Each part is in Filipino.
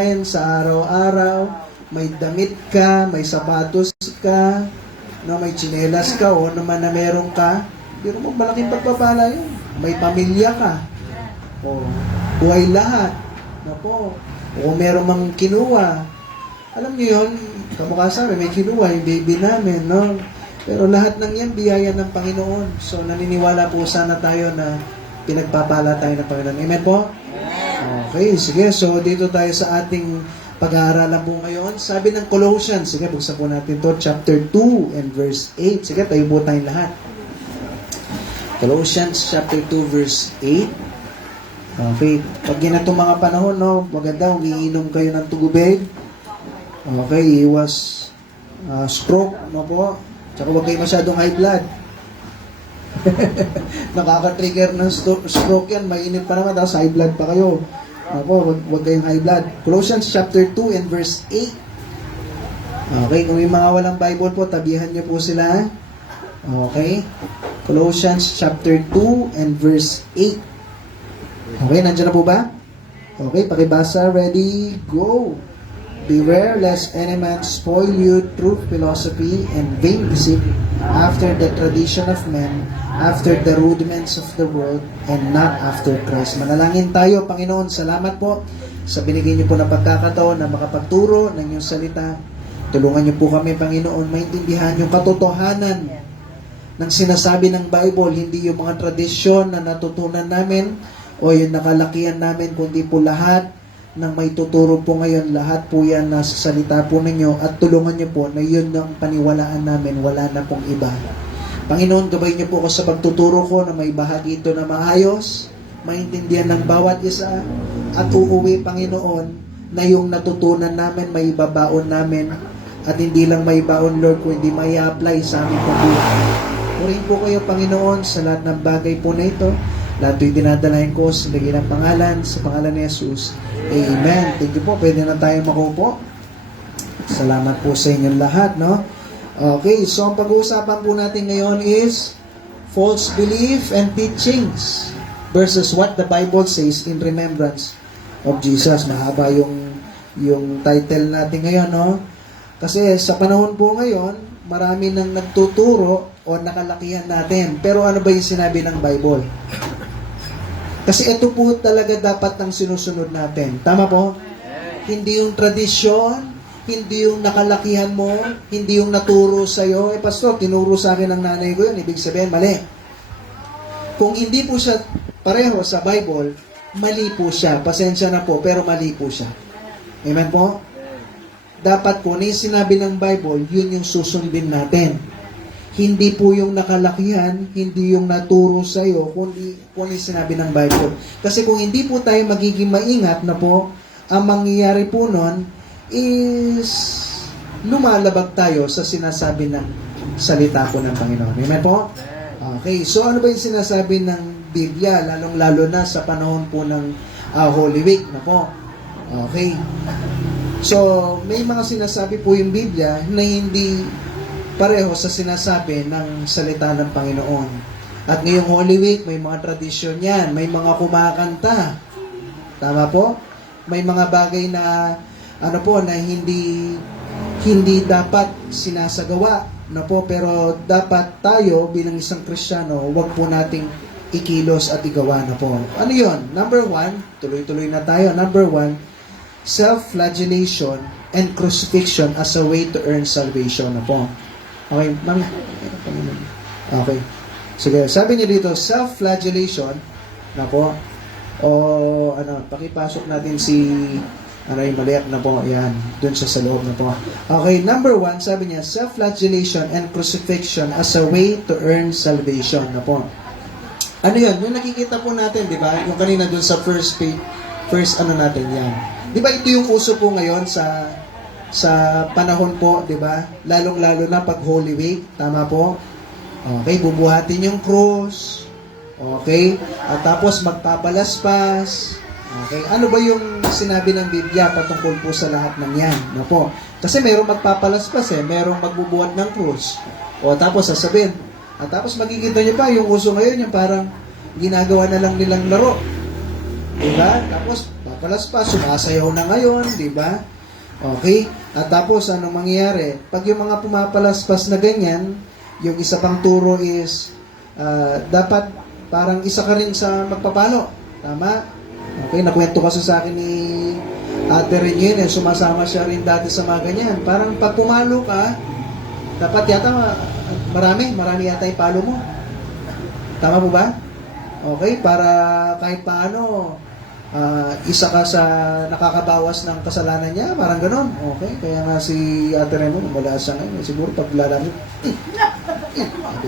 pagkain sa araw-araw, may damit ka, may sapatos ka, no, may tsinelas ka, o naman na meron ka, pero mo malaking pagpapala yun. May pamilya ka, o buhay lahat, no po, o kung meron mang kinuha, alam niyo yun, kamukha sa amin, may kinuha, yung baby namin, no? Pero lahat ng yan, biyaya ng Panginoon. So, naniniwala po sana tayo na pinagpapala tayo ng Panginoon. Amen po? Okay, sige. So, dito tayo sa ating pag-aaralan po ngayon. Sabi ng Colossians, sige, buksan po natin to, chapter 2 and verse 8. Sige, tayo po tayong lahat. Colossians chapter 2 verse 8. Okay, pag ganitong mga panahon, no, maganda, umiinom kayo ng tubig. Okay, iwas stroke, no po. Tsaka huwag kayo masyadong high blood. Nakaka-trigger ng stroke yan. Mainit pa naman, tapos high blood pa kayo. Ako, wag kayong high blood. Colossians chapter 2 and verse 8. Okay, kung may mga walang Bible po, tabihan niyo po sila. Okay, Colossians chapter 2 and verse 8. Okay, nandiyan na po ba? Okay, pakibasa. Ready, go. Beware lest any man spoil you through philosophy and vain deceit, after the tradition of men, after the rudiments of the world, and not after Christ. Manalangin tayo, Panginoon. Salamat po sa binigay niyo po na pagkakataon na makapagturo ng iyong salita. Tulungan niyo po kami, Panginoon, maintindihan yung katotohanan ng sinasabi ng Bible, hindi yung mga tradisyon na natutunan namin o yung nakalakihan namin, kundi po lahat nang may tuturo po ngayon, lahat po yan nasa salita po ninyo, at tulungan niyo po na yun ang paniwalaan namin, wala na pong iba. Panginoon, gabay niyo po ako sa pagtuturo ko na may bahagi ito na maayos, maintindihan ng bawat isa, at uuwi, Panginoon, na yung natutunan namin, may babaon namin, at hindi lang may baon, Lord, kundi may apply sa aming pagbuhay. Purihin po kayo, Panginoon, sa lahat ng bagay po na ito. Lahat ito'y dinadalahin ko sa lagi ng pangalan, sa pangalan ni Jesus. Amen. Thank you po. Pwede na tayo makupo. Salamat po sa inyong lahat, no? Okay, so ang pag-uusapan po natin ngayon is false belief and teachings versus what the Bible says in remembrance of Jesus. Mahaba yung title natin ngayon, no? Kasi sa panahon po ngayon, marami nang nagtuturo o nakalakihan natin. Pero ano ba yung sinabi ng Bible? Kasi ito po talaga dapat ang sinusunod natin. Tama po? Hindi yung tradisyon, hindi yung nakalakihan mo, hindi yung naturo sa'yo. Pastor, tinuro sa akin ng nanay ko yun. Ibig sabihin, mali. Kung hindi po siya pareho sa Bible, mali po siya. Pasensya na po, pero mali po siya. Amen po? Dapat po, na yung sinabi ng Bible, yun yung susundin natin. Hindi po yung nakalakihan, hindi yung naturo sa iyo, kundi yung sinabi ng Bible. Kasi kung hindi po tayo magiging maingat na po, ang mangyayari po nun is lumalabag tayo sa sinasabi ng salita po ng Panginoon. Amen po? Okay, so ano ba yung sinasabi ng Biblia, lalong-lalo na sa panahon po ng Holy Week na po? Okay. So, may mga sinasabi po yung Biblia na hindi pareho sa sinasabi ng salita ng Panginoon. At ngayong Holy Week, may mga tradisyon yan. May mga kumakanta. Tama po? May mga bagay na, na hindi dapat sinasagawa. Na po, pero dapat tayo, bilang isang Kristiyano, wag po nating ikilos at igawa na po. Ano yun? Number 1, tuloy-tuloy na tayo. Number 1, self-flagellation and crucifixion as a way to earn salvation na po. Okay, ma'am. Okay. Sige, sabi niyo dito, self-flagellation na po. O, pakipasok natin si, yung maliit na po, yan, dun siya sa loob na po. Okay, number 1, sabi niya, self-flagellation and crucifixion as a way to earn salvation na po. Ano yun? Yung nakikita po natin, di ba? Yung kanina dun sa first page, natin, yan. Di ba ito yung uso po ngayon sa panahon po, di ba? Lalong-lalo na pag Holy Week, tama po? Okay, bubuhatin yung cross. Okay? At tapos magpapalaspas. Okay? Ano ba yung sinabi ng Biblia patungkol po sa lahat ng yan? No po? Kasi merong magpapalaspas merong magbubuhat ng cross. O tapos sasabihin. At tapos makikita niyo pa yung uso ngayon yung parang ginagawa na lang nilang laro. Diba? Tapos pumapalaspas, sumasayaw na ngayon, di ba? Okay? At tapos, anong mangyayari? Pag yung mga pumapalaspas na ganyan, yung isa pang turo is, dapat parang isa ka rin sa magpapalo. Tama? Okay, nakwento kasi sa akin ni Ate Renien, sumasama siya rin dati sa mga ganyan. Parang pag pumalo ka, dapat yata marami yata ipalo mo. Tama po ba? Okay, para kahit paano, isa ka sa nakakabawas ng kasalanan niya, parang ganon. Okay, kaya nga si Ate Remo, wala siya ngayon. Siguro pag lalamit,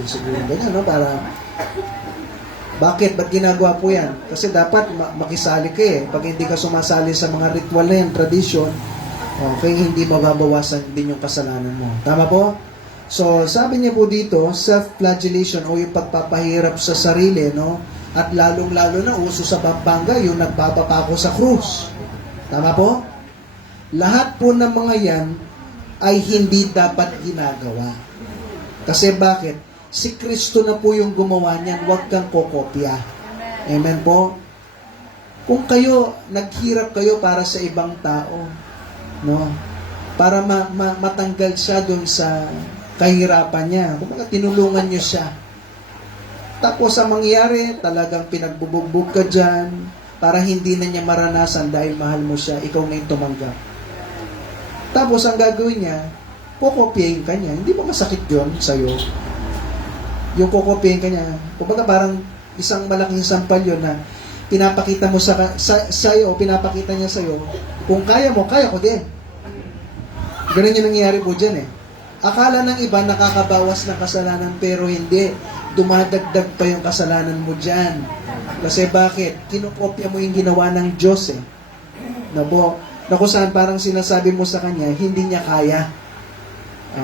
siguro ganyan, no? Para, bakit? Ba't ginagawa po yan? Kasi dapat makisali ka eh. Pag hindi ka sumasali sa mga ritual na yan, tradition, okay, hindi mababawasan din yung kasalanan mo. Tama po? So, sabi niya po dito, self-flagellation o yung pagpapahirap sa sarili, no? At lalong-lalo na uso sa Pampanga, yung nagpapapako sa krus. Tama po? Lahat po ng mga yan ay hindi dapat ginagawa. Kasi bakit? Si Kristo na po yung gumawa niyan, huwag kang kokopya. Amen po? Kung kayo, naghirap kayo para sa ibang tao, no? Para matanggal siya dun sa kahirapan niya. Kumbaga, tinulungan niyo siya. Tapos, ang mangyayari, talagang pinagbubugbog ka dyan para hindi na niya maranasan dahil mahal mo siya, ikaw na yung tumanggap. Tapos, ang gagawin niya, kokopyahin ka niya. Hindi ba masakit yun sa'yo? Yung kokopyahin ka niya. Kumbaga, parang isang malaking sampal yun na pinapakita mo sa'yo, pinapakita niya sa'yo, kung kaya mo, kaya ko din. Ganun yung nangyayari po dyan eh. Akala ng iba nakakabawas ng kasalanan pero hindi. Dumadagdag pa yung kasalanan mo dyan. Kasi bakit? Kinukopya mo yung ginawa ng Diyos eh. Na kung saan parang sinasabi mo sa Kanya, hindi niya kaya.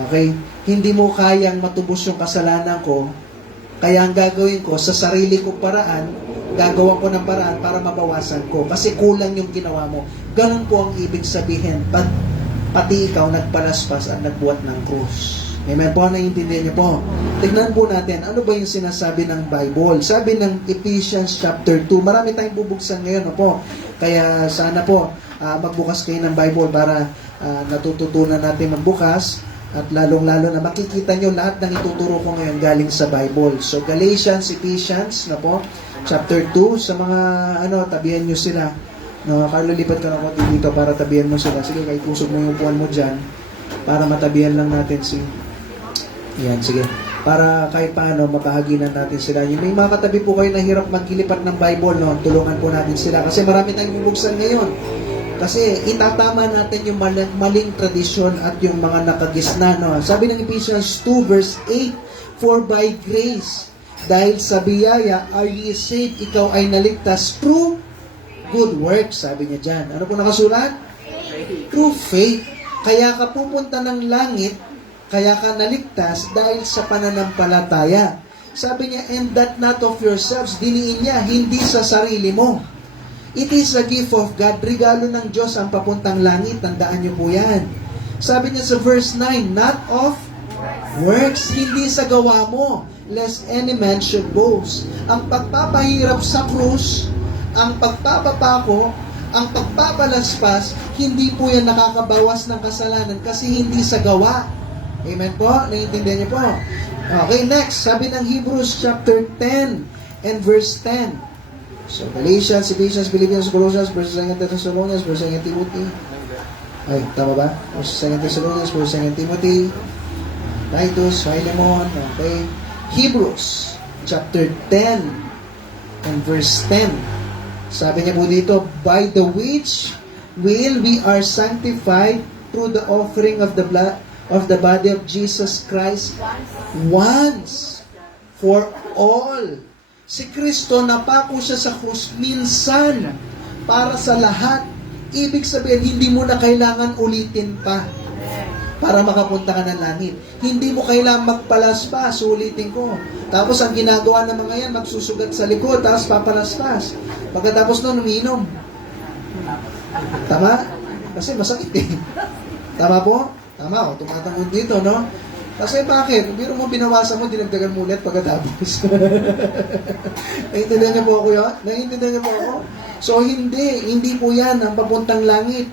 Okay? Hindi mo kayang matubos yung kasalanan ko. Kaya ang gagawin ko, sa sarili kong paraan, gagawan ko ng paraan para mabawasan ko. Kasi kulang yung ginawa mo. Ganun po ang ibig sabihin. Pati ikaw nagpalaspas at nagbuhat ng krus. Amen po, naiintindihan niyo po. Tignan po natin, ano ba yung sinasabi ng Bible? Sabi ng Ephesians chapter 2, marami tayong bubuksan ngayon po. Kaya sana po, magbukas kayo ng Bible para natututunan natin magbukas at lalong-lalo na makikita nyo lahat ng ituturo ko ngayon galing sa Bible. So Galatians, Ephesians, chapter 2, sa mga tabihan nyo sila. No, Carlo, lipat ka na konti dito para tabihan mo sila. Sige, kahit kusog mo yung upuan mo dyan para matabihan lang natin yan, sige. Para kahit paano, makahaginan natin sila. Yung may mga katabi po kayo na hirap magkilipat ng Bible, no? Tulungan po natin sila. Kasi marami tayong bubuksan ngayon. Kasi itatama natin yung maling tradisyon at yung mga nakagisna, no? Sabi ng Ephesians 2 verse 8, For by grace, dahil sa biyaya, are ye saved, ikaw ay naligtas through good works, sabi niya dyan. Ano po nakasulat? Through faith. Kaya ka pupunta ng langit, kaya ka naligtas dahil sa pananampalataya. Sabi niya, and that not of yourselves, diniin niya, hindi sa sarili mo. It is a gift of God. Regalo ng Diyos ang papuntang langit. Tandaan niyo po yan. Sabi niya sa verse 9, not of works, hindi sa gawa mo, lest any man should boast. Ang pagpapahirap sa krus, ang pagpapapako, ang pagpapalaspas, hindi po yan nakakabawas ng kasalanan kasi hindi sa gawa. Amen po? Naiintindihan niyo po? Okay, next. Sabi ng Hebrews chapter 10 and verse 10. So, Galatians, Ephesians, Philippians, Colossians, 1 Thessalonians, 1 Timothy. Ay, tama ba? 1 Thessalonians, 1 Timothy, Titus, Philemon. Okay. Hebrews chapter 10 and verse 10. Sabi niya po dito, by the which will we are sanctified through the offering of the blood of the body of Jesus Christ once for all. Si Kristo, napako siya sa krus minsan para sa lahat. Ibig sabihin, hindi mo na kailangan ulitin pa para makapunta ka ng langit. Hindi mo kailangan magpalaspas, ulitin ko. Tapos ang ginagawa ng mga yan, magsusugat sa likod, tapos papalaspas. Pagkatapos nun, umiinom. Tama? Kasi masakit eh. Tama po? Tama, tumatangod dito, no? Kasi bakit? Biro mo binawasan mo, dinagdagan mo ulit pagkatapos. Naiintindihan niyo po ako yun? Naiintindihan niyo po ako? So hindi po yan ang papuntang langit.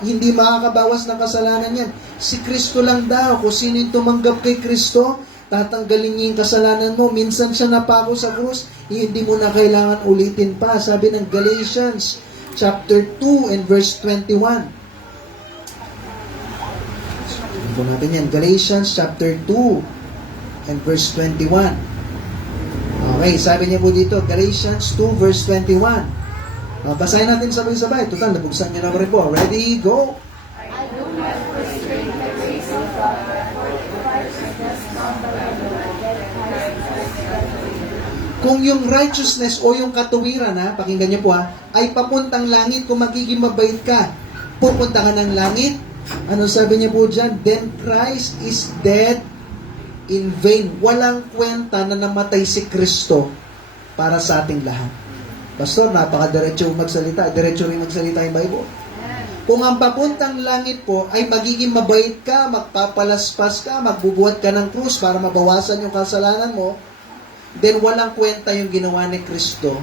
Hindi makakabawas ng kasalanan yan. Si Kristo lang daw. Kung sino yung tumanggap kay Kristo, tatanggalin niya yung kasalanan mo. Minsan siya napako sa krus, hindi mo na kailangan ulitin pa. Sabi ng Galatians chapter 2 and verse 21. Ito natin yan. Galatians chapter 2 and verse 21. Okay, sabi niya po dito, Galatians 2 verse 21. Basahin natin sabay-sabay. Total, nabuksan niyo na rin po. Ready, go! I do not frustrate the grace of God, for the righteousness of the Lord that has Kung yung righteousness o yung katuwiran, pakinggan niyo po ay papuntang langit, kung magiging mabait ka, pupunta ka ng langit. Ano sabi niya po dyan? Then Christ is dead in vain. Walang kwenta na namatay si Kristo para sa ating lahat. Pastor, napaka-diretso magsalita. Diretso rin magsalita yung Bible. Kung ang papuntang langit po ay magiging mabait ka, magpapalaspas ka, magbubuhat ka ng krus para mabawasan yung kasalanan mo, then walang kwenta yung ginawa ni Kristo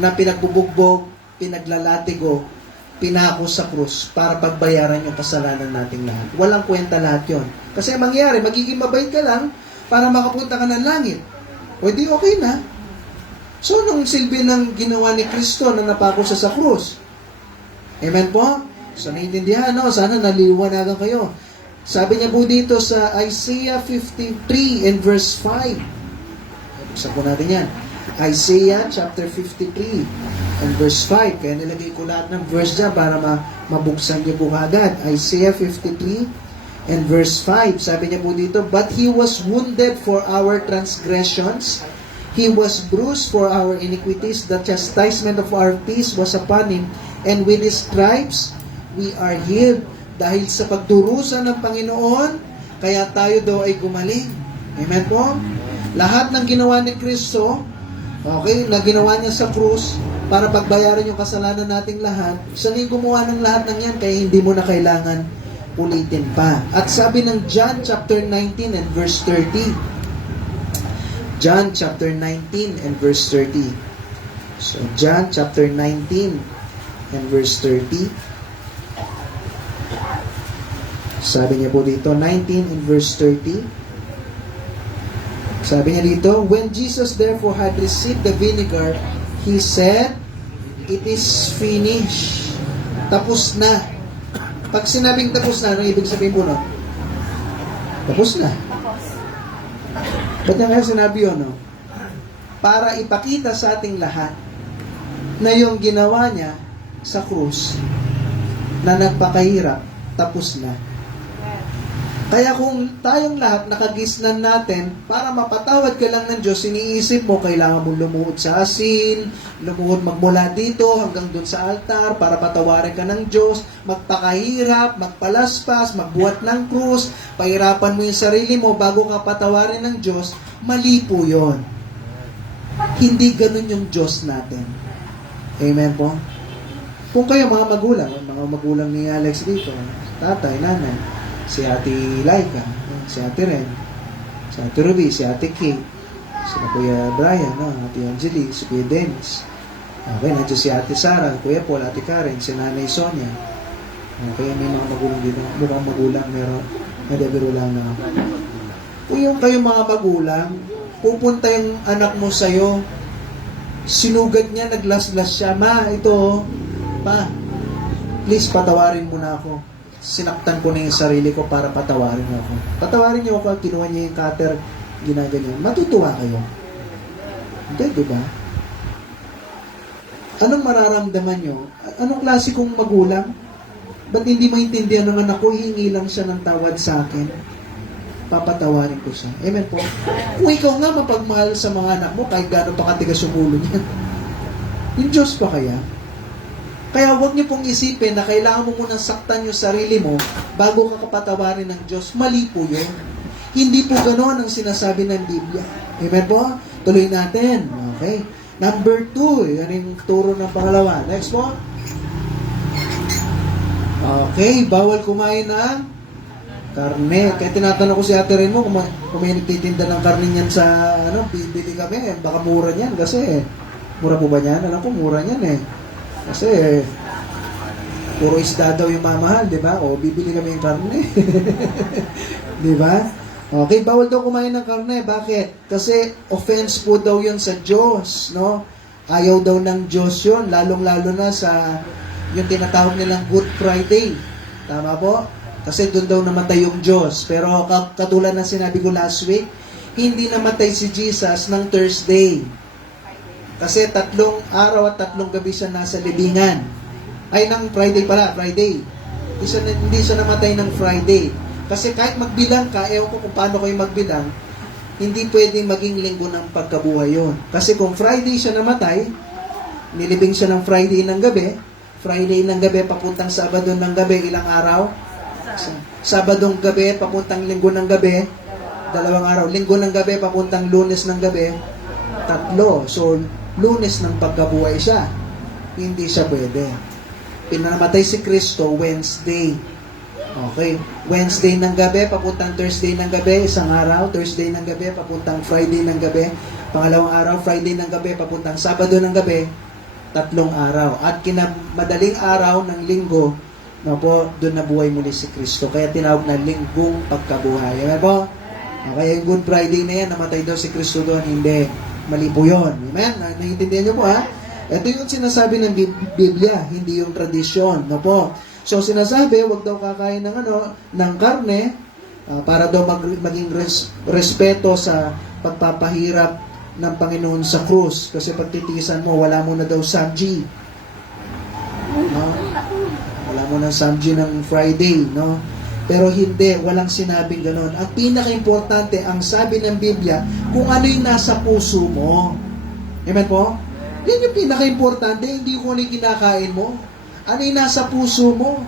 na pinagbubugbog, pinaglalatigo, pinako sa krus para pagbayaran yung kasalanan nating lahat. Walang kwenta lahat yon. Kasi mangyayari, magiging mabait ka lang para makapunta ka ng langit. O di okay na. So, nung silbi ng ginawa ni Kristo na napako siya sa krus. Amen po? So, naiintindihan, no? Sana naliwanagan kayo. Sabi niya po dito sa Isaiah 53 and verse 5. Buksan po natin yan. Isaiah chapter 53 and verse 5. Kaya nilagay ko lahat ng verse dyan para mabuksan niyo po agad. Isaiah 53 and verse 5. Sabi niya po dito, But He was wounded for our transgressions, He was bruised for our iniquities, the chastisement of our peace was upon Him, and with His stripes we are healed. Dahil sa pagdurusa ng Panginoon, kaya tayo daw ay gumaling. Amen po? Lahat ng ginawa ni Kristo, okay, na ginawa niya sa krus, para pagbayaran yung kasalanan nating lahat, siya na gumawa ng lahat ng yan, kaya hindi mo na kailangan ulitin pa. At sabi ng John chapter 19 and verse 30, John chapter 19 and verse 30. So, John chapter 19 and verse 30. Sabi niya po dito, 19 and verse 30. Sabi niya dito, When Jesus therefore had received the vinegar, He said, It is finished. Tapos na. Pag sinabing tapos na, ano ibig sabihin po nun? Tapos na. Ba't niya kaya sinabi yun, no? Para ipakita sa ating lahat na yung ginawa niya sa krus na nagpakahirap, tapos na. Kaya kung tayong lahat nakagisnan natin, para mapatawad ka lang ng Diyos, iniisip mo, kailangan mo lumuhod sa asin, lumuhod magmula dito hanggang dun sa altar para patawarin ka ng Diyos, magpakahirap, magpalaspas, magbuhat ng krus, pahirapan mo yung sarili mo bago ka patawarin ng Diyos, mali po yun. Hindi ganun yung Diyos natin. Amen po? Kung kayo mga magulang ni Alex dito, tatay, nanay, si Ate Laika, si Ate Ren, si Ate Ruby, si Ate Kate, si Kuya Brian, Ate Angeli, si Kuya Dennis. Okay, nandiyo si Ate Sarah, Kuya Paul, Ate Karen, si Nanay Sonia. Okay, may mga magulang dito. Mukhang magulang, meron. Nadabiro lang na. Kung yung kayong mga magulang, pupunta yung anak mo sa'yo, sinugad niya, naglaslas siya, Ma, ito, Pa, please patawarin mo na ako. Sinaktan ko na yung sarili ko para patawarin niyo ako. Patawarin niyo ako, kinuha niya yung cutter, ginaganyan. Matutuwa kayo. Hindi, di ba? Anong mararamdaman niyo? Anong klase kong magulang? Ba't hindi maintindihan ng anak ko, hingi lang siya ng tawad sa akin? Papatawarin ko siya. Amen po? Kung ikaw nga mapagmahal sa mga anak mo, kahit gano'n pa katigas yung ulo niya, yung Diyos pa kaya? Kaya huwag niyo pong isipin na kailangan mo munang saktan yung sarili mo bago ka kapatawarin ng Diyos. Mali po yun. Hindi po gano'n ang sinasabi ng Biblia. Amen po? Tuloy natin. Okay. Number 2. Yan yung turo ng pangalawa. Next po. Okay. Bawal kumain ng karne. Kaya tinatanong ko si Ate Ren mo kung may nagtitinda ng karne niyan sa bibili kami. Baka mura niyan kasi mura po ba niyan? Alam ko mura niyan eh. Kasi, puro isda daw yung mamahal, di ba? O, bibili kami yung karne. Di ba? Okay, bawal daw kumain ng karne. Bakit? Kasi offense po daw yun sa Diyos, no? Ayaw daw ng Diyos yun, lalong-lalo na sa yung tinatawag nilang Good Friday. Tama po? Kasi doon daw namatay yung Diyos. Pero katulad ng sinabi ko last week, hindi namatay si Jesus ng Thursday. Kasi 3 araw at 3 gabi siya nasa libingan. Ay, ng Friday pala, Friday. Hindi siya namatay ng Friday. Kasi kahit magbilang ka, ewan ko kung paano kayo magbilang, hindi pwedeng maging linggo ng pagkabuhay yun. Kasi kung Friday siya namatay, nilibing siya ng Friday ng gabi papuntang Sabado ng gabi, ilang araw? Sabadong gabi, papuntang linggo ng gabi, 2 araw. Linggo ng gabi, papuntang Lunes ng gabi, 3. So, Lunes ng pagkabuhay siya. Hindi siya pwede. Pinamatay si Kristo Wednesday. Okay. Wednesday ng gabi, papuntang Thursday ng gabi, 1 araw. Thursday ng gabi, papuntang Friday ng gabi. Pangalawang araw, Friday ng gabi, papuntang Sabado ng gabi, 3 araw. At kinamadaling araw ng linggo, no po, doon nabuhay muli si Kristo. Kaya tinawag na linggong pagkabuhay. Amen po? Okay, yung Good Friday na yan, namatay daw si Kristo doon. Hindi. Mali po yun. Amen? Naiintindihan niyo po, ha? Ito yung sinasabi ng Biblia, hindi yung tradisyon, no po. So sinasabi, wag daw kakain ng karne para daw maging respeto sa pagpapahirap ng Panginoon sa krus. Kasi pagtitiisan mo, wala mo na daw samji. No? Wala mo na samji ng Friday, no? Pero hindi, walang sinabing gano'n. Ang pinaka-importante, ang sabi ng Biblia, kung ano yung nasa puso mo. Amen po? Yan yung pinaka-importante, hindi kung ano yung kinakain mo. Ano yung nasa puso mo.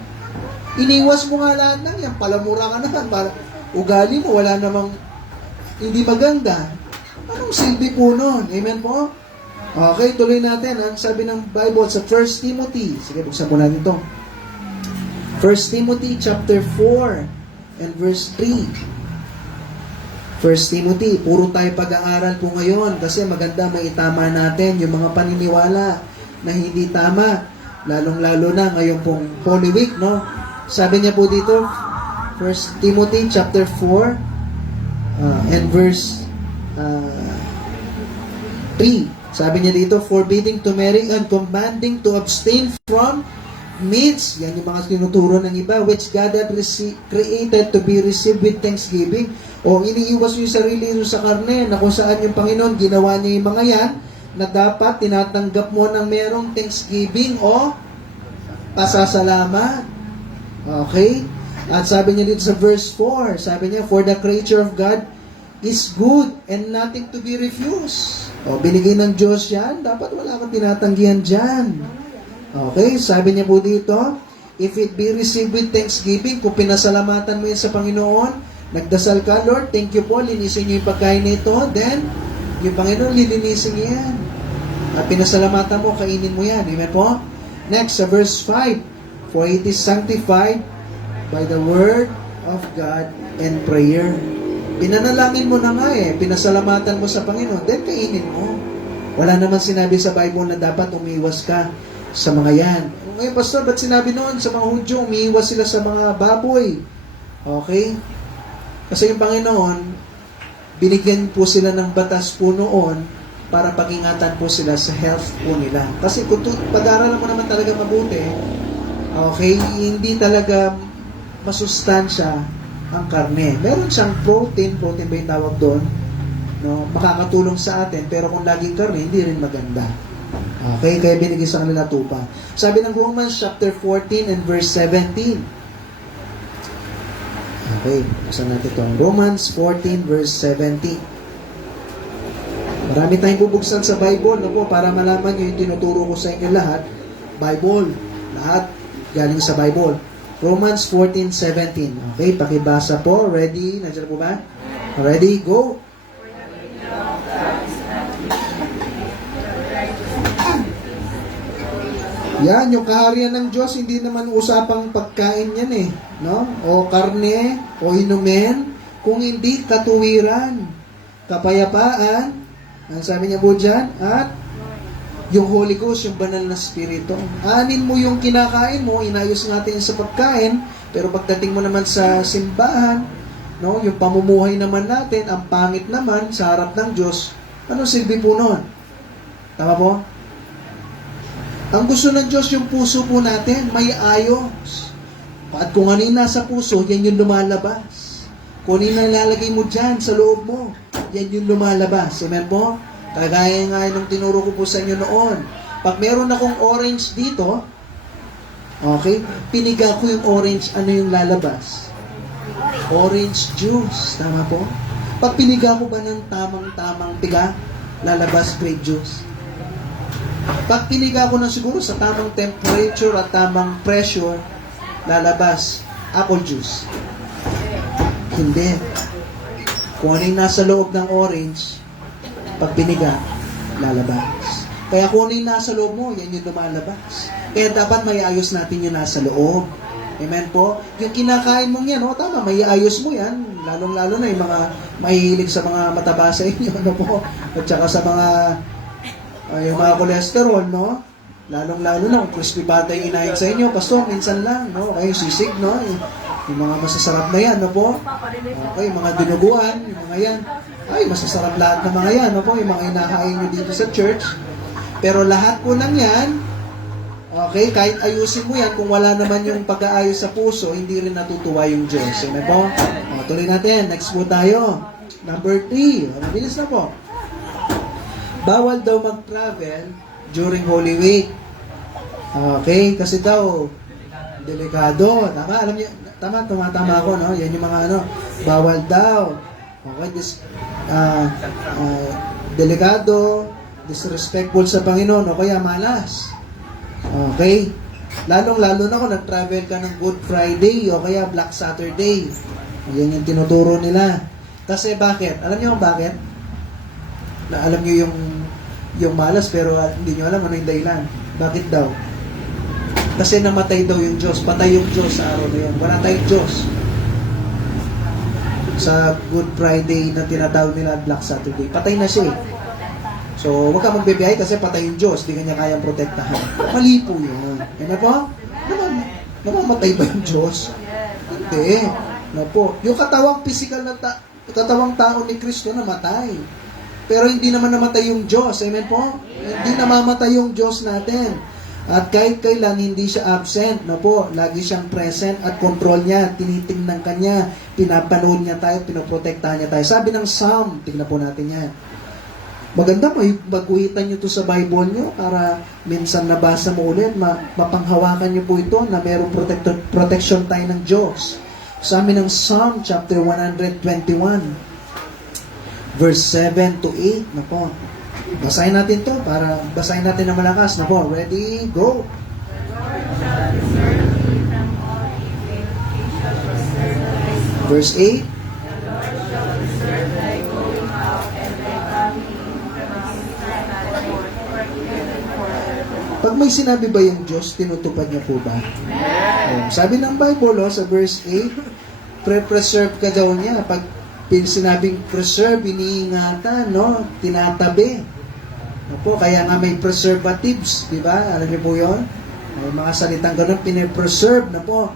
Iniwas mo nga lahat ng yan, palamura ka naman, ugali mo, wala namang hindi maganda. Anong silbi po nun? Amen po? Okay, tuloy natin. Ang sabi ng Bible sa 1 Timothy. Sige, buksan po natin ito. 1 Timothy chapter 4 and verse 3. 1 Timothy, puro tayo pag-aaral po ngayon kasi maganda maitama natin yung mga paniniwala na hindi tama, lalong-lalo na ngayon pong Holy Week, no? Sabi niya po dito, 1 Timothy chapter 4 and verse 3. Sabi niya dito, forbidding to marry and commanding to abstain from meats, yan yung mga tinuturo ng iba, which God had created to be received with thanksgiving. O iniiwas nyo yung sarili nyo sa karne, na kung saan yung Panginoon, ginawa niya yung mga yan, na dapat tinatanggap mo ng merong thanksgiving o pasasalamat. Okay? At sabi niya dito sa verse 4, sabi niya, for the creature of God is good and nothing to be refused. O, binigay ng Diyos yan, dapat wala kang tinatanggihan dyan. Okay, sabi niya po dito, if it be received with thanksgiving, kung pinasalamatan mo yan sa Panginoon, nagdasal ka, Lord, thank you po, linisin niyo yung pagkain nito, then, yung Panginoon, lilinisin niya yan. At pinasalamatan mo, kainin mo yan. Amen po? Next, sa verse 5, for it is sanctified by the word of God and prayer. Pinanalangin mo na nga pinasalamatan mo sa Panginoon, then kainin mo. Wala naman sinabi sa Bible na dapat umiwas ka sa mga yan. Ngayon, Pastor, ba't sinabi noon sa mga Hudyo, umiiwas sila sa mga baboy? Okay? Kasi yung Panginoon, binigyan po sila ng batas po noon para pag-ingatan po sila sa health po nila. Kasi kung pag-aaralan mo naman talaga mabuti, okay, hindi talaga masustansya ang karne. Meron siyang protein ba yung tawag doon? No? Makakatulong sa atin, pero kung laging karne, hindi rin maganda. Okay, kaya binigay sa kanila tupa. Sabi ng Romans chapter 14 and verse 17. Okay, buksan natin ito. Romans 14 verse 17. Marami tayong bubuksan sa Bible, no po, para malaman nyo yung tinuturo ko sa inyo lahat. Bible, lahat galing sa Bible. Romans 14:17. Okay, pakibasa po. Ready? Nandiyan po ba? Ready? Go! Yan, yung kaharian ng Diyos, hindi naman usapang pagkain yan no? O karne, o inumin, kung hindi katuwiran, kapayapaan, ang sabi niya po dyan, at Yung Holy Ghost, yung banal na spirito. Anin mo yung kinakain mo, inayos natin sa pagkain, pero pagdating mo naman sa simbahan, no, yung pamumuhay naman natin, ang pangit naman sa harap ng Diyos, anong silbi po nun? Tama po? Ang gusto ng Diyos, yung puso po natin, may ayos. At kung ano yung nasa puso, yan yung lumalabas. Kung ano yung nalalagay mo dyan sa loob mo, yan yung lumalabas. Amen po? Kagaya nga nung tinuro ko po sa inyo noon. Pag meron akong orange dito, okay, piniga ko yung orange, ano yung lalabas? Orange juice. Tama po? Pag piniga ko ba ng tamang-tamang piga, lalabas grape juice. Pag piniga ko na siguro sa tamang temperature at tamang pressure, lalabas apple juice. Hindi. Kung ano yung nasa loob ng orange, pag piniga, lalabas. Kaya kung ano yung nasa loob mo, yan yung lumalabas. Kaya dapat may ayos natin yung nasa loob. Amen po? Yung kinakain mong yan, tama, may ayos mo yan. Lalong-lalo na yung mga mahihilig sa mga mataba sa inyo, ano po? At saka sa mga, yung mga cholesterol, no? Lalong-lalo na, kung crispy pata yung inahin sa inyo, Pastor, minsan lang, no? Kayo sisig, no? Yung mga masasarap na yan, no po? Okay, mga dinuguan, yung mga yan. Ay, masasarap lahat ng mga yan, no po? Yung mga inahain nyo dito sa church. Pero lahat po ng yan, okay, kahit ayusin mo yan, kung wala naman yung pag-aayos sa puso, hindi rin natutuwa yung Diyos. Ano po? Tuloy natin. Next po tayo. Number 3. Mabilis na po. Bawal daw mag-travel during Holy Week. Okay, kasi daw, delikado. Tama, alam niyo, tumatama ako, no? Yan yung mga bawal daw. Okay, delikado, disrespectful sa Panginoon, o kaya malas. Okay? Lalong-lalo na kung nag-travel ka ng Good Friday o kaya Black Saturday. Yan yung tinuturo nila. Kasi bakit? Alam niyo kung bakit? Alam niyo yung malas pero hindi niyo alam ano yung dahilan. Bakit daw? Kasi namatay daw yung Diyos. Patay yung Diyos sa araw na yun. Wala tayong Diyos. Sa Good Friday na tinatawag nila Black Saturday. Patay na siya eh. So, huwag ka magbibiyahe kasi patay yung Diyos. Di kanya kayang protektahan. Mali po yun. Ano po? Namamatay ba yung Diyos? Hindi. Ano po? Yung katawang physical na katawang tao ni Kristo namatay. Pero hindi naman namatay yung Diyos. Amen po? Hindi namamatay yung Diyos natin. At kahit kailan hindi siya absent, no po, lagi siyang present at control niya, tinitingnan kanya, pinapanood niya tayo, pinoprotektahan niya tayo. Sabi ng Psalm, tingnan po natin yan. Maganda mag-uwitan nyo to sa Bible nyo para minsan nabasa mo ulit, mapanghawakan nyo po ito na mayroong protection tayo ng Diyos. Sabi ng Psalm chapter 121, verse 7 to 8, na po. Basahin natin to para basahin natin na malakas. Na po, ready, go! Verse 8. Pag may sinabi ba yung Diyos, tinutupad niya po ba? Sabi ng Bible, sa verse 8, preserve ka daw niya. Pag sinabing preserve, iniingatan, no? Tinatabi. Po, kaya nga may preservatives, di ba? Alam niyo po yun? May mga salitang ganun, pinipreserve na po.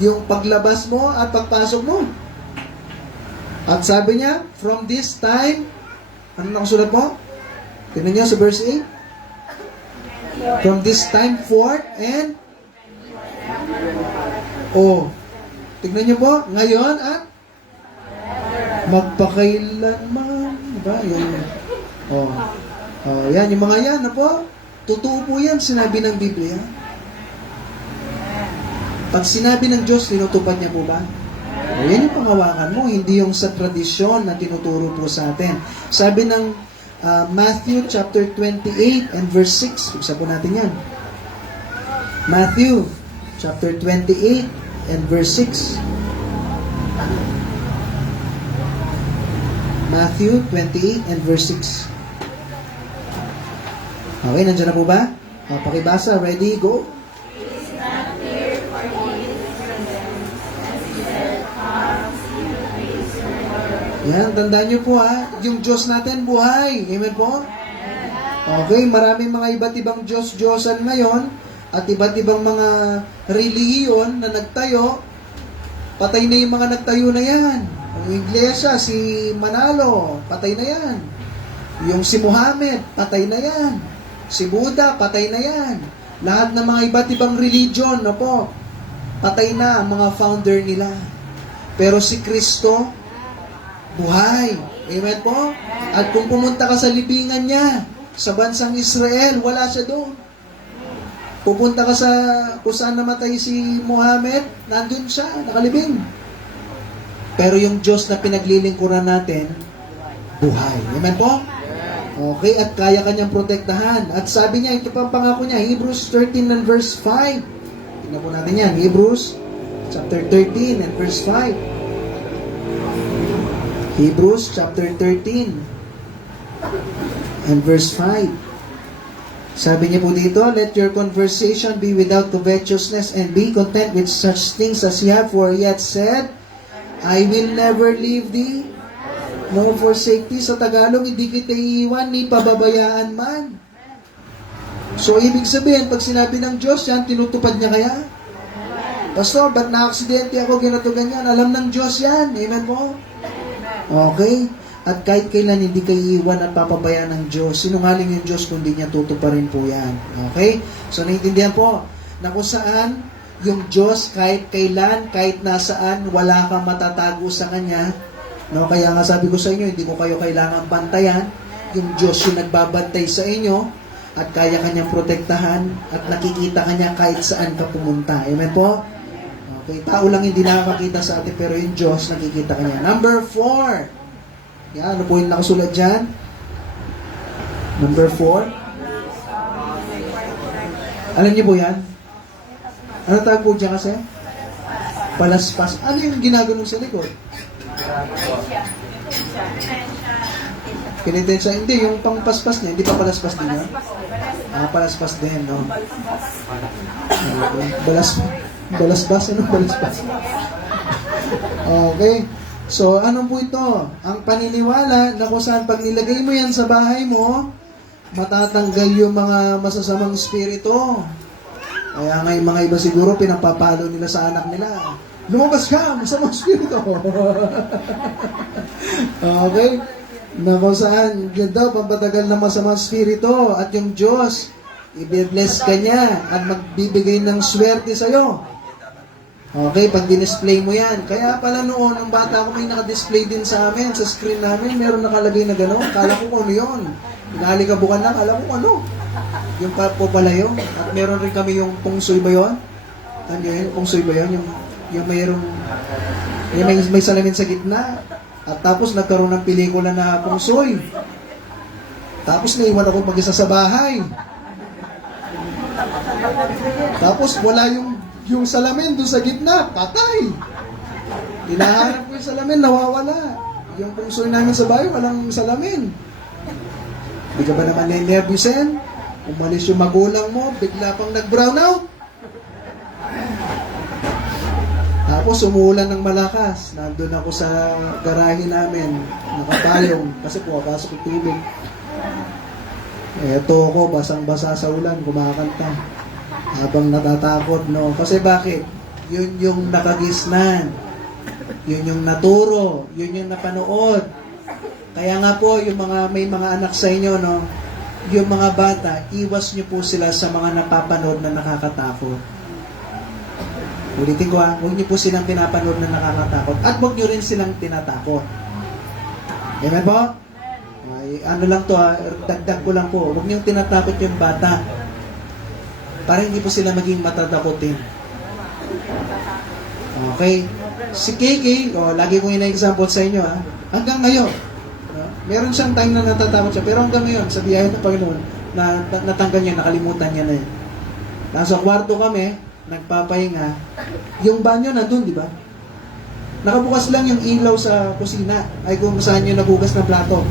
Yung paglabas mo at pagpasok mo. At sabi niya, from this time, ano nakasulat po? Tignan niyo sa verse 8. From this time forth and tignan niyo po, ngayon at magpakailanman, diba? Yan, yung mga yan, po, totoo po yan, sinabi ng Biblia. Pag sinabi ng Diyos, tinutupad niya po ba? Yan yung pangawakan mo, hindi yung sa tradisyon na tinuturo po sa atin. Sabi ng Matthew chapter 28 and verse 6, buksan po natin yan. Matthew chapter 28 and verse 6. Matthew 28 and verse 6. Okay, nandiyan na po ba? Pakibasa, ready, go. Yan, tandaan niyo po yung Diyos natin buhay. Amen po? Okay, maraming mga iba't ibang Diyos-Diyosan ngayon at iba't ibang mga relihiyon na nagtayo. Patay na yung mga nagtayo na yan. Ang iglesia, si Manalo, patay na yan. Yung si Muhammad, patay na yan. Si Buddha, patay na yan. Lahat ng mga iba't ibang religion, no po, patay na ang mga founder nila. Pero si Kristo, buhay. Amen po? At kung pumunta ka sa libingan niya, sa bansang Israel, wala siya doon. Pupunta ka sa kung saan namatay si Muhammad, nandun siya, nakalibing. Pero yung Diyos na pinaglilingkuran natin, buhay. Amen po? Okay, at kaya kanyang protektahan. At sabi niya, ito pa ang pangako niya, Hebrews 13 and verse 5. Tingnan po natin yan, Hebrews chapter 13 and verse 5. Hebrews chapter 13 and verse 5. Sabi niya po dito, let your conversation be without covetousness and be content with such things as you have, for he hath said, I will never leave thee, nor forsake thee. Sa Tagalog, hindi kita iiwan, ni pababayaan man. So, ibig sabihin, pag sinabi ng Diyos yan, tinutupad niya kaya? Pastor, ba't na-aksidente ako, ginato ganyan? Alam ng Diyos yan. Amen po? Okay? At kahit kailan hindi kayo iiwan at papabayaan ng Diyos. Sinungaling yung Diyos kundi niya tutuparin po yan. Okay? So, naiintindihan po na kung saan yung Diyos kahit kailan, kahit nasaan, wala kang matatago sa Kanya. No? Kaya nga sabi ko sa inyo, hindi ko kayo kailangan bantayan. Yung Diyos yung nagbabantay sa inyo at kaya Kanyang protektahan at nakikita Kanya kahit saan ka pumunta. Amen po? Okay, tao lang hindi nakakakita sa atin pero yung Diyos nakikita Kanya. Number 4. Yan, ano po yung nakasulat dyan? Number 4. Alam niyo po yan? Ano tawag po dyan kasi? Palaspas. Ano yung ginagawa sa likod? Penitensya. Hindi, yung pangpaspas niya, hindi pa palaspas din yan? Palaspas din, no? Balaspas? Anong balaspas? Okay. So, ano po ito? Ang paniniwala na kung saan pag nilagay mo yan sa bahay mo, matatanggal yung mga masasamang spirito. Kaya nga yung mga iba siguro, pinapapalo nila sa anak nila. Lumabas ka! Masamang spirito! Okay? Na kung saan, yan daw, pampatagal ng masamang spirito. At yung Diyos, i-bless ka niya at magbibigay ng swerte sa'yo. Okay, pag display mo yan. Kaya pala noon, nung bata ako, may naka-display din sa amin, sa screen namin, meron nakalagay na gano'n. Kala ko kung ano yun. Pinalikabukan lang, kala ko kung ano. Yung po pala yun. At meron rin kami yung pungsoy ba yun? Ano yun? Pungsoy ba yun? Yung mayroong, yung may salamin sa gitna. At tapos nagkaroon ng pelikula na pungsoy. Tapos naiwan ako mag-isa sa bahay. Tapos wala yung salamin doon sa gitna, patay. Hinahanap ko yung salamin, nawawala. Yung pungsoy namin sa bahay, walang salamin. Hindi ka ba naman nervyusin? Umalis yung magulang mo, bigla pang nag-brown out. Tapos umuulan ng malakas. Nandun ako sa garahe namin, nakapayong, kasi pumapasok yung tubig. Eto ako, basang-basa sa ulan, kumakanta. Habang natatakot, no? Kasi bakit? Yun yung nakagisnan. Yun yung naturo. Yun yung napanood. Kaya nga po, yung mga may mga anak sa inyo, no? Yung mga bata, iwas nyo po sila sa mga napapanood na nakakatakot. Ulitin ko huwag nyo po silang pinapanood na nakakatakot. At huwag nyo rin silang tinatakot. Amen po? Ay, ano lang to dagdag ko lang po. Huwag nyo tinatakot yung bata. Para hindi po sila maging matatakotin. Okay? Si Kiki, lagi kong ina-example sa inyo, hanggang ngayon, meron siyang time na natatakot siya, pero hanggang ngayon, sa biyaya ng Panginoon, natanggal niya, nakalimutan niya na yun. Nasa kwarto kami, nagpapahinga, yung banyo nandun, di ba? Nakabukas lang yung ilaw sa kusina, ay kung saan yung nabugas ng plato.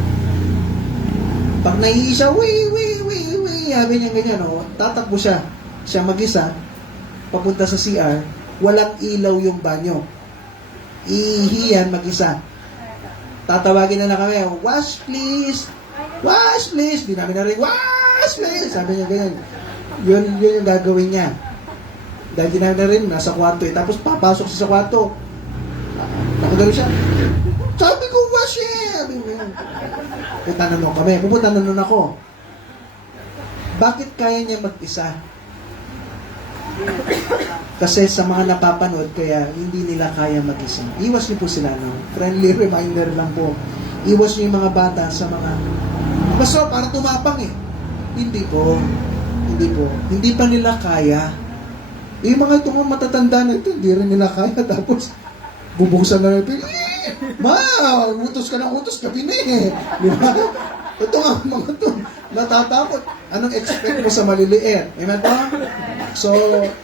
Pag naiihi siya, sabi niya ganyan, tatakbo siya. Siya mag-isa, papunta sa CR, walang ilaw yung banyo. Ihiyan mag-isa. Tatawagin na kami, wash please! Wash please! Di namin narinig, wash! Mas may, sabi niya ganyan. Yun yung gagawin niya. Dahil ginagawa na rin, nasa kwarto eh. Tapos papasok siya sa kwarto. Nakagano siya. Sabi ko, wash eh! Sabi ko yan. Pupunta na nun kami. Pupunta na nun ako. Bakit kaya niya mag-isa? Kasi sa mga napapanood, kaya hindi nila kaya mag-isa. Iwas niyo po sila, no? Friendly reminder lang po. Iwas niyo yung mga bata sa mga... Basta para tumapang eh. Hindi po. Hindi po. Hindi pa nila kaya. Yung mga itong matatanda na ito, hindi rin nila kaya. Tapos, bubuksan na rin. Ma, utos ka ng utos, gabi na eh. Di ba? Ito nga, mga ito, natatakot. Anong expect mo sa maliliit? Amen po? So,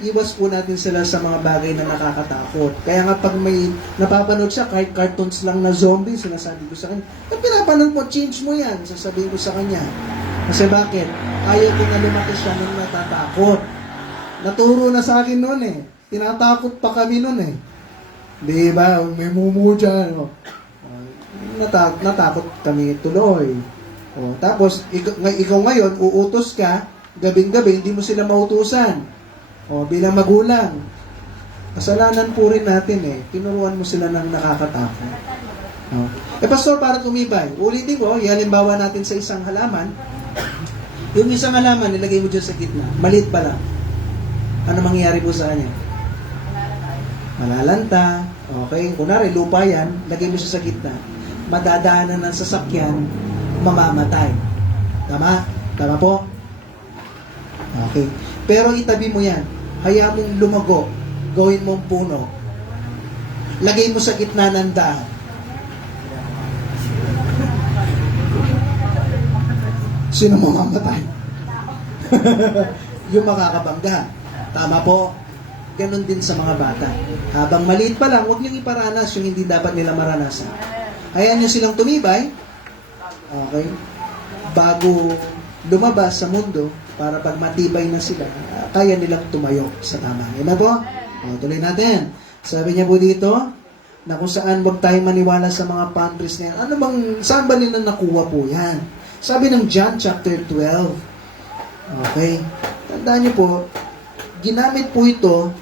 iwas po natin sila sa mga bagay na nakakatakot. Kaya nga pag may napapanood siya, kahit cartoons lang na zombie, sinasabi ko sa kanya, pinapanood mo, change mo yan. Sasabihin ko sa kanya. Kasi bakit? Ayaw ko na lumaki siya nung natatakot. Naturo na sa akin noon eh. Tinatakot pa kami noon eh. Di ba? May mumu dyan. Oh. Natakot kami tuloy. Oh, tapos, ikaw ngayon, uutos ka, gabing-gabi, hindi mo sila mautusan. Oh, bilang magulang. Kasalanan po rin natin eh. Tinuruan mo sila ng nakakatakot. Oh. Pastor, para tumibay. Ulitin ko, halimbawa natin sa isang halaman. Yung isang halaman, nilagay mo dyan sa gitna. Maliit pa lang. Ano mangyayari po sa kanya? Malalanta. Okay? Kunwari, lupa yan, lagay mo siya sa gitna. Madadaanan ng sasakyan, mamamatay. Tama? Tama po? Okay. Pero itabi mo yan. Hayaan mong lumago. Gawin mong puno. Lagay mo sa gitna ng daan. Sino mamamatay? Yung makakabangga. Tama po? Ganon din sa mga bata. Habang maliit pa lang, huwag niyong iparanas yung hindi dapat nila maranasan. Hayaan niyo silang tumibay. Okay? Bago lumabas sa mundo, para pag matibay na sila, kaya nilang tumayo sa tama. Yan na po. Tuloy natin. Sabi niya po dito, na kung saan wag tayo maniwala sa mga pantries na yan. Ano bang, saan ba nila nakuha po yan? Sabi ng John chapter 12. Okay? Tandaan niyo po, ginamit po ito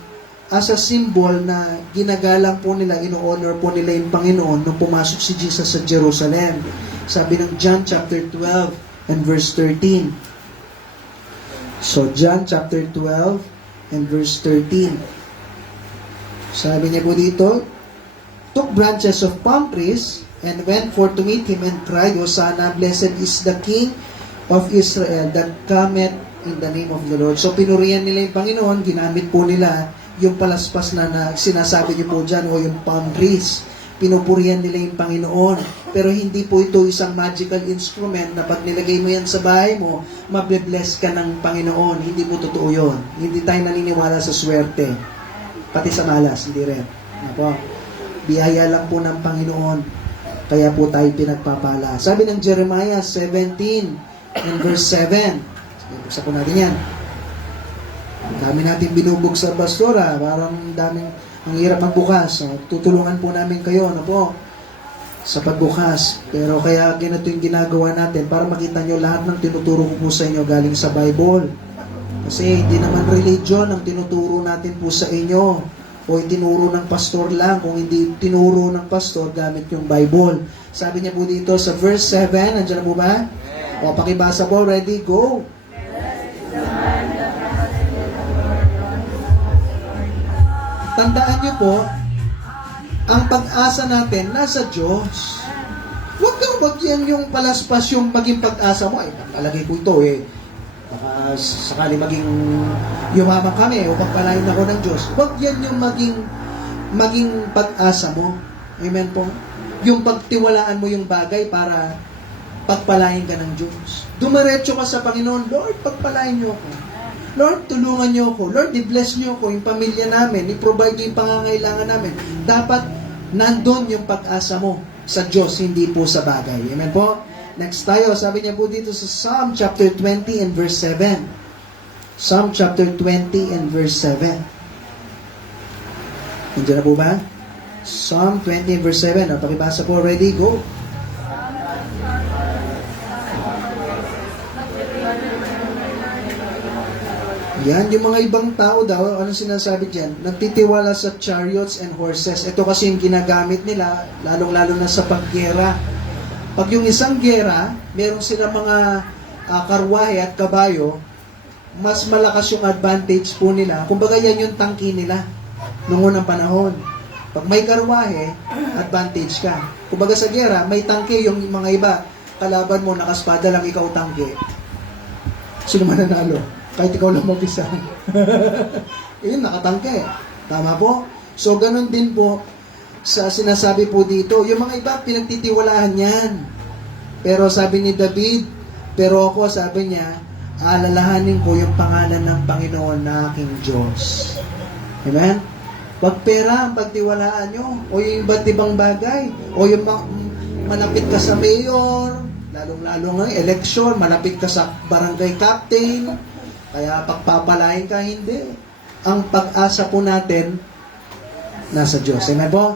as a symbol na ginagalang po nila, ino-honor po nila yung Panginoon nung pumasok si Jesus sa Jerusalem. Sabi ng John chapter 12 and verse 13. So, John chapter 12 and verse 13. Sabi niya po dito, took branches of palm trees and went forth to meet him and cried, Hosanna, blessed is the King of Israel that cometh in the name of the Lord. So, pinurihan nila yung Panginoon, ginamit po nila yung palaspas na sinasabi niyo po dyan, o yung palm trees. Pinupurihan nila yung Panginoon. Pero hindi po ito isang magical instrument na pag nilagay mo yan sa bahay mo, mabe-bless ka ng Panginoon. Hindi po totoo yun. Hindi tayo naniniwala sa swerte. Pati sa malas, hindi rin. Apo? Biyaya lang po ng Panginoon. Kaya po tayo pinagpapala. Sabi ng Jeremiah 17 and verse 7. Buksan po natin yan. Ang dami natin binubog sa basura. Parang daming, ang hirap magbukas. Tutulungan po namin kayo, ano po, sa pagbukas. Pero kaya ganito yung ginagawa natin para makita nyo lahat ng tinuturo ko po sa inyo galing sa Bible. Kasi hindi naman religion ang tinuturo natin po sa inyo. O itinuro ng pastor lang. Kung hindi tinuro ng pastor, gamit yung Bible. Sabi niya po dito sa verse 7, nandiyan na po ba? O, pakibasa po. Ready? Go! Tandaan niyo po, ang pag-asa natin nasa Diyos. Wag yan yung palaspas yung maging pag-asa mo. Ay, alagay ko ito eh. Baka sakali maging yumaman kami o pagpalain ako ng Diyos. Wag yan yung maging pag-asa mo. Amen po? Yung pagtiwalaan mo yung bagay para pagpalain ka ng Diyos. Dumiretso ka sa Panginoon, Lord, pagpalain niyo ako. Lord, tulungan niyo ako. Lord, i-bless niyo ako, yung pamilya namin, i-provide niyo yung pangangailangan namin. Dapat nandun yung pag-asa mo sa Diyos, hindi po sa bagay. Amen po? Next tayo, sabi niya po dito sa Psalm chapter 20 and verse 7. Psalm chapter 20 and verse 7. Nandiyan na po ba? Psalm 20 and verse 7. Pakibasa po, ready, go. Yan, yung mga ibang tao daw, anong sinasabi diyan? Nagtitiwala sa chariots and horses. Ito kasi yung ginagamit nila, lalong-lalo na sa paggera. Pag yung isang gera, meron sila mga karwahe at kabayo, mas malakas yung advantage po nila. Kumbaga yan yung tangki nila noong unang panahon. Pag may karwahe, advantage ka. Kumbaga sa gera, may tangke yung mga iba. Kalaban mo, nakaspada lang, ikaw tangke. Sino mananalo? Kahit ikaw lang mag-isa. Yun, nakatangke. Tama po? So, ganun din po sa sinasabi po dito. Yung mga iba, pinagtitiwalaan yan. Pero sabi ni David, pero ako, sabi niya, alalahanin ko yung pangalan ng Panginoon na aking Diyos. Amen? Pag pera ang pagtiwalaan nyo, o yung iba't ibang bagay, o yung malapit ka sa mayor, lalong-lalo ng eleksyon, malapit ka sa barangay captain, kaya pagpapalain ka, hindi. Ang pag-asa po natin, nasa Diyos. Amen po?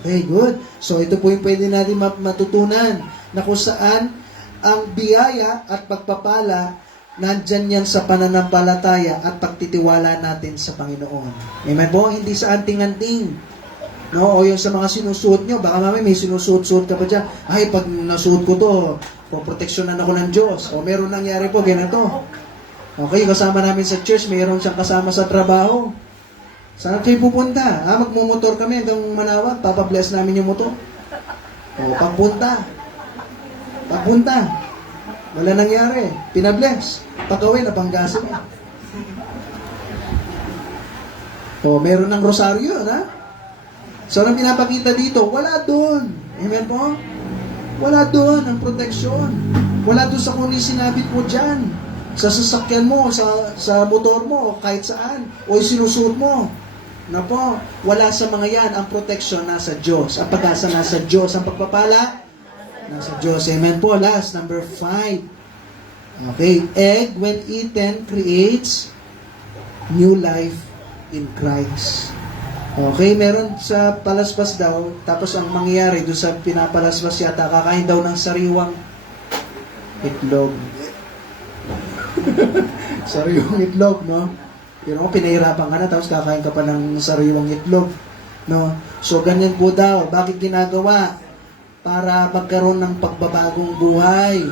Okay, good. So, ito po yung pwede natin matutunan na kung saan ang biyaya at pagpapala nandyan yan sa pananampalataya at pagtitiwala natin sa Panginoon. Amen po? Hindi sa anting-anting. No? O yung sa mga sinusuot nyo, baka mamay may sinusuot-suot ka pa dyan. Ay, pag nasuot ko to, poproteksyonan ako ng Diyos. O meron nangyari po, ganito. Okay, kasama namin sa church, mayroon siyang kasama sa trabaho. Saan kayo pupunta? Magmumotor kami hanggang Manawag, papabless namin yung motor. O, pagpunta. Wala nangyari. Pinabless. Pag-uwi, napanggasin mo. O, meron ng rosaryo, ha? So, anong pinapakita dito? Wala doon. Amen po? Wala doon ang proteksyon. Wala doon sa kung sinabi po dyan. Sa sasakyan mo, sa motor mo, o kahit saan. O sinusuot mo. Na po, wala sa mga yan. Ang protection nasa Diyos. Ang pag-asa nasa Diyos. Ang pagpapala nasa Diyos. Amen po. Last, number 5. Okay. Egg, when eaten, creates new life in Christ. Okay, meron sa palaspas daw, tapos ang mangyayari doon sa pinapalaspas yata, kakain daw ng sariwang itlog. Sariwang itlog, no? Pero kung pinahirapan ka na, tapos kakain ka pa ng sariwang itlog, no? So, ganyan po daw. Bakit ginagawa? Para magkaroon ng pagbabagong buhay.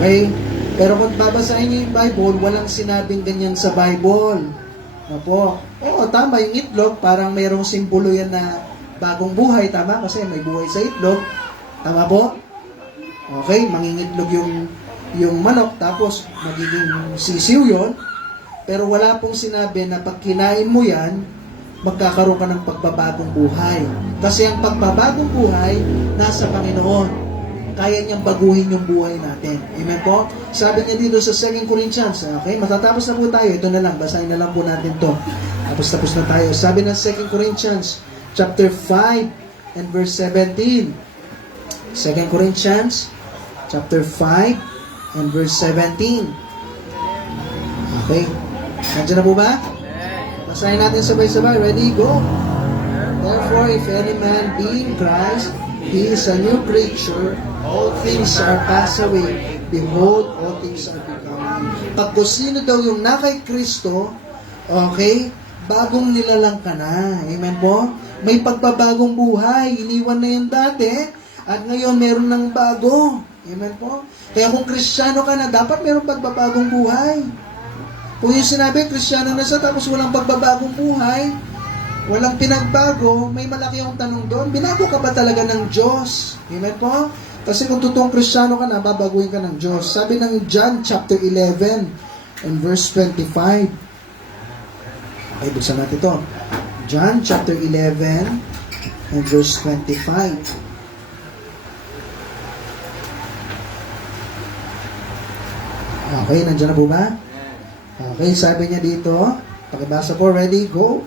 Okay? Pero kung babasahin niyo yung Bible, walang sinabing ganyan sa Bible. No po? Oo, tama yung itlog, parang mayroong simbolo yan na bagong buhay, tama? Kasi may buhay sa itlog. Tama po? Okay, mangingitlog yung manok, tapos magiging sisiw yon. Pero wala pong sinabi na pag kinain mo yan, magkakaroon ka ng pagbabagong buhay. Kasi ang pagbabagong buhay, nasa Panginoon. Kaya niyang baguhin yung buhay natin. Amen po? Sabi niya dito sa 2 Corinthians, okay, matatapos na po tayo. Ito na lang, basahin na lang po natin to. Tapos na tayo. Sabi ng 2 Corinthians, chapter 5, and verse 17. 2 Corinthians, chapter 5, and verse 17. Okay? Nandiyan na po ba? Basahin natin sabay-sabay. Ready? Go! Therefore, if any man be in Christ, he is a new creature. All things are passed away. Behold, all things are become new. Pag kung sino daw yung na kay Kristo, okay, bagong nilalang ka na. Amen po? May pagbabagong buhay. Iniwan na yung dati, at ngayon meron ng bago. Amen po? Kaya kung Kristiyano ka na, dapat meron pagbabagong buhay. Kung yung sinabi, Kristiyano na siya, tapos walang pagbabagong buhay, walang pinagbago, may malaki yung tanong doon, binago ka ba talaga ng Diyos? Amen po? Kasi kung totoong Kristiyano ka na, babaguhin ka ng Diyos. Sabi ng John chapter 11 and verse 25. Okay, buksan natin ito. John chapter 11 and verse 25. Okay, nandiyan na po ba? Okay, sabi niya dito, pakibasa po, ready, go.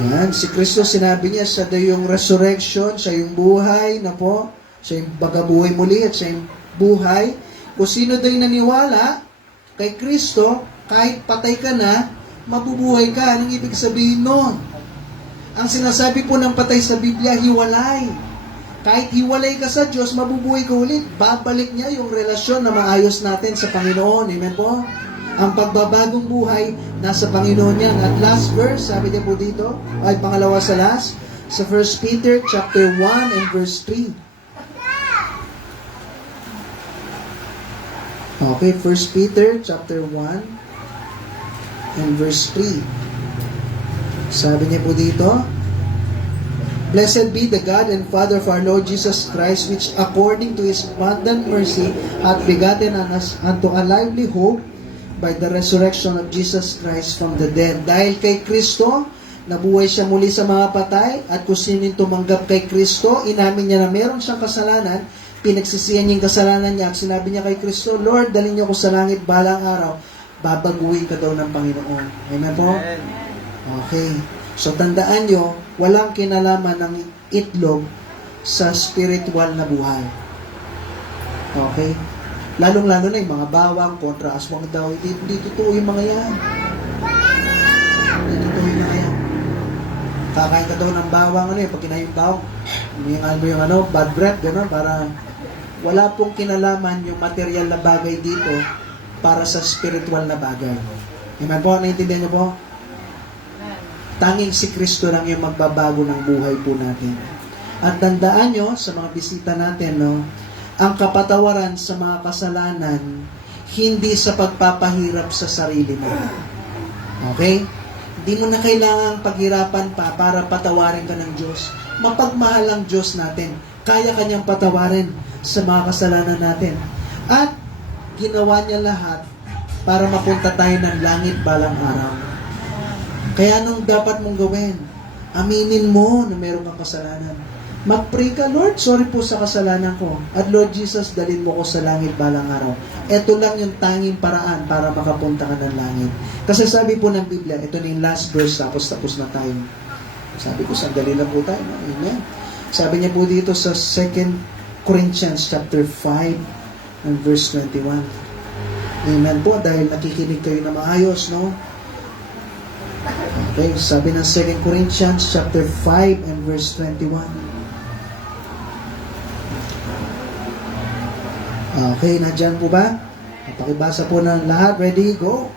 Yan, si Kristo sinabi niya, siya daw yung resurrection, siya yung buhay, na po, siya yung bagabuhay muli, at siya yung buhay. Kung sino daw yung naniwala kay Kristo, kahit patay ka na, mabubuhay ka. Anong ibig sabihin nun? Ang sinasabi po ng patay sa Biblia, hiwalay. Kahit hiwalay ka sa Diyos, mabubuhay ka ulit. Babalik niya yung relasyon na maayos natin sa Panginoon. Amen po? Ang pagbabagong buhay, nasa Panginoon yan. At last verse, sabi niya po dito, ay pangalawa sa last, sa 1 Peter chapter 1 and verse 3. Okay, 1 Peter chapter 1 and verse 3. Sabi niya po dito, Blessed be the God and Father of our Lord Jesus Christ, which according to His abundant mercy hath begotten us unto a lively hope by the resurrection of Jesus Christ from the dead. Dahil kay Kristo, nabuhay siya muli sa mga patay, at kung sino'y tumanggap kay Kristo, inamin niya na meron siyang kasalanan, pinagsisihan niya yung kasalanan niya, at sinabi niya kay Kristo, Lord, dalhin niyo ko sa langit balang araw, babaguhin ka daw ng Panginoon. Amen po? Okay. So, tandaan nyo, walang kinalaman ng itlog sa spiritual na buhay. Okay? Lalong-lalo na yung mga bawang, kontra aswang daw. Hindi totoo yung mga yan. Hindi totoo yung mga yan. Kakain ka daw ng bawang, pag kinain yung bawang, bad breath, gano'n, para wala pong kinalaman yung material na bagay dito para sa spiritual na bagay. Amen po? Naintindihan niyo po? Tanging si Kristo lang yung magbabago ng buhay po natin. At tandaan nyo, sa mga bisita natin, ang kapatawaran sa mga kasalanan, hindi sa pagpapahirap sa sarili mo. Okay? Hindi mo na kailangang paghirapan pa para patawarin ka ng Diyos. Mapagmahal ang Diyos natin. Kaya kanyang patawarin sa mga kasalanan natin. At ginawa niya lahat para mapunta tayo ng langit balang araw. Kaya anong dapat mong gawin? Aminin mo na meron kang kasalanan. Mag-pray ka, Lord, sorry po sa kasalanan ko. At Lord Jesus, dalhin mo ko sa langit balang araw. Ito lang yung tanging paraan para makapunta ka ng langit. Kasi sabi po ng Biblia, ito na yung last verse, tapos na tayo. Sabi ko, sandali lang po tayo. Amen. Sabi niya po dito sa 2 Corinthians chapter 5 and verse 21. Amen po, dahil nakikinig kayo na maayos, no? Okay, sabi ng 2 Corinthians chapter 5 and verse 21. Okay, nandiyan po ba? Pakibasa po ng lahat. Ready? Go!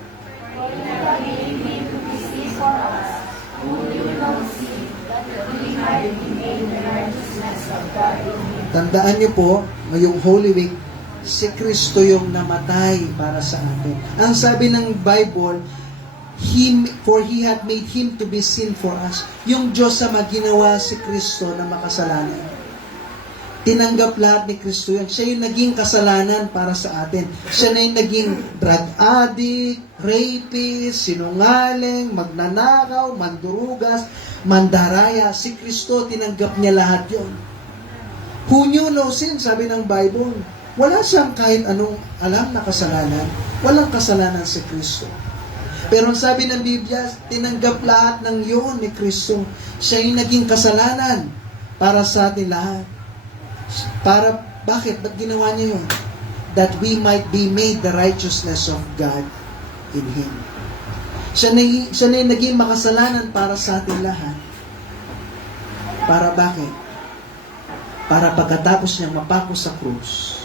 Tandaan niyo po, ngayong Holy Week, si Kristo yung namatay para sa atin. Ang sabi ng Bible, for He had made Him to be sin for us. Yung Diyos sa maginawa si Kristo na makasalanan. Tinanggap lahat ni Kristo yan. Siya yung naging kasalanan para sa atin. Siya na yung naging drug addict, rapist, sinungaling, magnanakaw, mandurugas, mandaraya. Si Kristo, tinanggap niya lahat yon. Who knew no sin, sabi ng Bible. Wala siyang kahit anong alam na kasalanan. Walang kasalanan si Kristo. Pero ang sabi ng Biblia, tinanggap lahat ng yun ni Kristo. Siya yung naging kasalanan para sa atin lahat. Bakit? Ba't ginawa niya yun? That we might be made the righteousness of God in Him. Siya na yung naging makasalanan para sa atin lahat. Para bakit? Para pagkatapos niya mapako sa krus,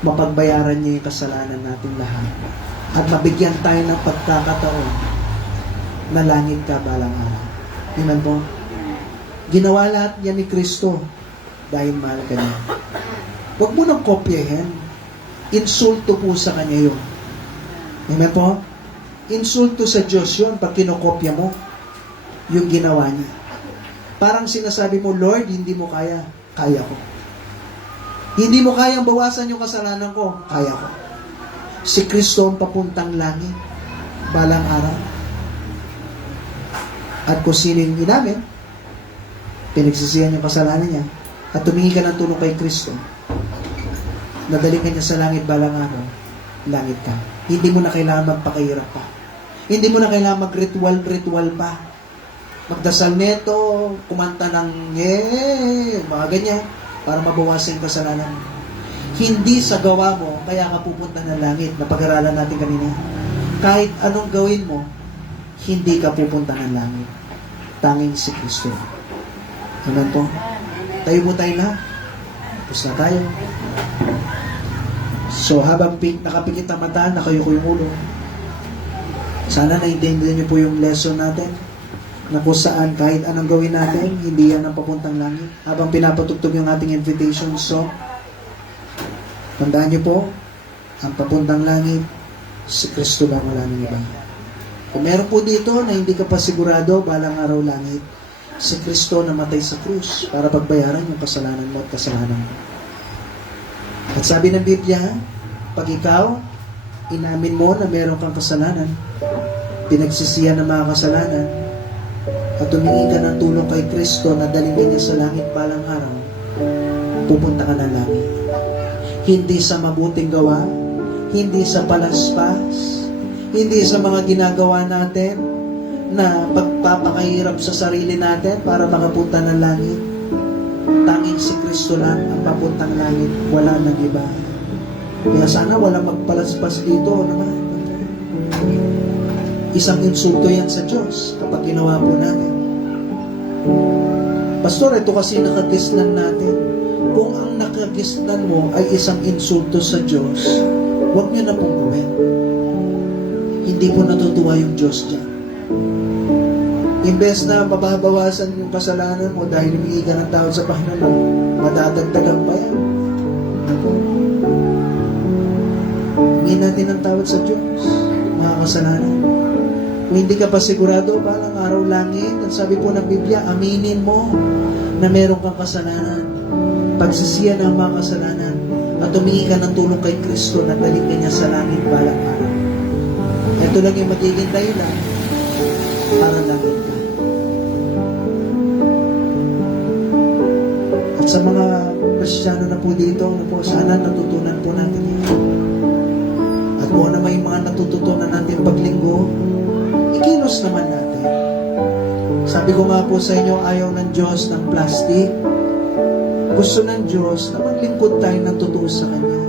mapagbayaran niya yung kasalanan natin lahat. At mabigyan tayo ng pagkakataon na langit ka balang araw. Amen po? Ginawa lahat yan ni Kristo dahil mahal ka niya. Huwag mo nang kopyahin. Insulto po sa Kanya yun. Amen po? Insulto sa Diyos yun pag kinokopya mo yung ginawa niya. Parang sinasabi mo, Lord, hindi mo kaya. Kaya ko. Hindi mo kayang bawasan yung kasalanan ko. Kaya ko. Si Kristo ang papuntang langit balang araw. At kung sinin namin, pinagsisihan yung kasalanan niya, at tumingi ka ng tulong kay Kristo, nadali ka niya sa langit balang araw, langit ka. Hindi mo na kailangan magpakahirap pa. Hindi mo na kailangan mag-ritual pa. Magdasal neto, kumanta ng mga ganyan, para mabawasan yung kasalanan mo. Hindi sa gawa mo, kaya ka pupunta ng langit, na pag-aralan natin kanina. Kahit anong gawin mo, hindi ka pupunta ng langit. tanging si Kristo. Amen po. Tayo po tayo na. Tapos na tayo. So, habang nakapikit na mata, nakayuko yung ulo. Sana naintindihan niyo po yung lesson natin na kung saan kahit anong gawin natin, hindi yan ang papuntang langit. Habang pinapatugtog yung ating invitation song, tandaan niyo po, ang papuntang langit, si Kristo lang, wala nang iba. Kung meron po dito na hindi ka pa sigurado, balang araw langit, si Kristo namatay sa krus para pagbayaran yung kasalanan mo at kasalanan mo. At sabi ng Biblia, pag ikaw, inamin mo na meron kang kasalanan, pinagsisihan ng mga kasalanan, at tumingi ka ng tulong kay Kristo na dalhin niya sa langit balang araw, pupunta ka ng langit. Hindi sa mabuting gawa, hindi sa palaspas, hindi sa mga ginagawa natin na pagpapakahirap sa sarili natin para makapunta ng langit. Tanging si Kristo lang ang papuntang langit, wala nang iba. Kaya sana wala magpalaspas dito naman. Isang insulto yan sa Diyos kapag ginawa po natin. Pastor, ito kasi nakagisnan natin. Kung ang nakagisnan mo ay isang insulto sa Diyos, huwag niyo na pong gawin. Hindi po natutuwa yung Diyos dyan. Imbes na mababawasan yung kasalanan mo dahil humingi ka ng tawad sa Panginoon, madadagdagan pa yan. Humingi natin ng tawad sa Diyos, mga kasalanan. Kung hindi ka pa sigurado, balang araw langit, ang sabi po ng Biblia, aminin mo na meron kang kasalanan. Pagsisiyan ang mga kasalanan at humingi ka ng tulong kay Kristo na dalhin ka niya sa langit balang araw. Ito lang yung magiging dahilan para langit ka. At sa mga Kristiyano na po dito, sana natutunan po natin yan. At kung ano may mga natututunan natin paglinggo, ikilos naman natin. Sabi ko nga po sa inyo, ayaw ng Diyos ng plastic. Gusto ng Diyos na maglingkod tayo ng totoo sa Kanya.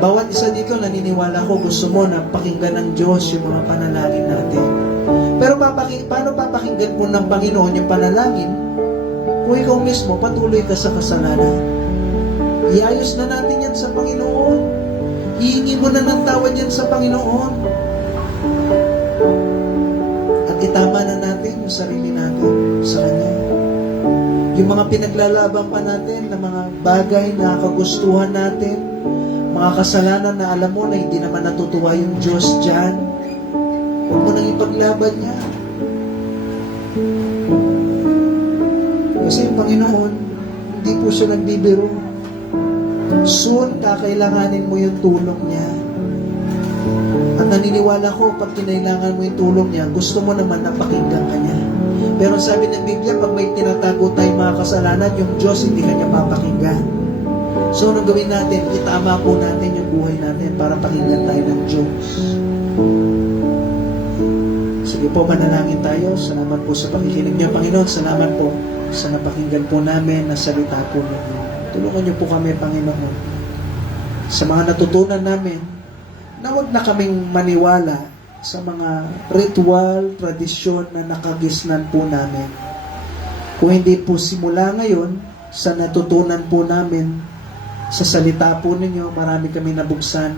Bawat isa dito, naniniwala ko, gusto mo na pakinggan ng Diyos yung mga panalangin natin. Pero paano papakinggan mo ng Panginoon yung panalangin kung ikaw mismo patuloy ka sa kasalanan? Iayos na natin yan sa Panginoon. Hihingi mo na ng tawad yan sa Panginoon. At itama na natin yung sarili natin sa Kanya. Yung mga pinaglalaban pa natin na mga bagay na kagustuhan natin, mga kasalanan na alam mo na hindi naman natutuwa yung Diyos dyan, huwag mo nang ipaglaban niya. Kasi yung Panginoon, hindi po siya nagbibiro. Soon, kakailanganin mo yung tulong niya. At naniniwala ko, pag kinailangan mo yung tulong niya, gusto mo naman na pakinggan ka niya. Pero sabi ng Biblia, pag may tinatago tayong mga kasalanan, yung Diyos hindi kanya papakinggan. So, anong gawin natin? Itama po natin yung buhay natin para pakinggan tayo ng Diyos. Sige po, manalangin tayo. Salamat po sa pakikinig niyo, Panginoon. Salamat po sa napakinggan po namin na salita po ninyo. Tulungan niyo po kami, Panginoon, sa mga natutunan namin na huwag na kaming maniwala sa mga ritual, tradisyon na nakagisnan po namin. Kung hindi po simula ngayon, sa natutunan po namin, sa salita po ninyo, marami kami nabuksan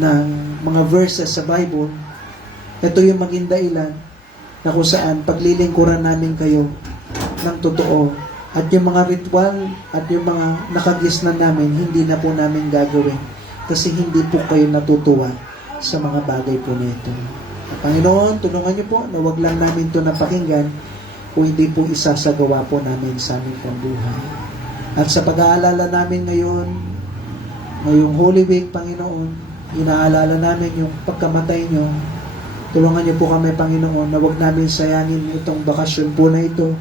ng mga verses sa Bible. Ito yung maging dahilan na kung saan paglilingkuran namin kayo ng totoo. At yung mga ritual at yung mga nakagisnan namin, hindi na po namin gagawin. Kasi hindi po kayo natutuwa sa mga bagay po nito. Panginoon, tulungan niyo po na wag lang namin ito napakinggan kung hindi po isasagawa po namin sa aming pambuhay. At sa pag-aalala namin ngayong Holy Week, Panginoon, inaalala namin yung pagkamatay niyo. Tulungan niyo po kami, Panginoon, na wag namin sayangin itong bakasyon po na ito,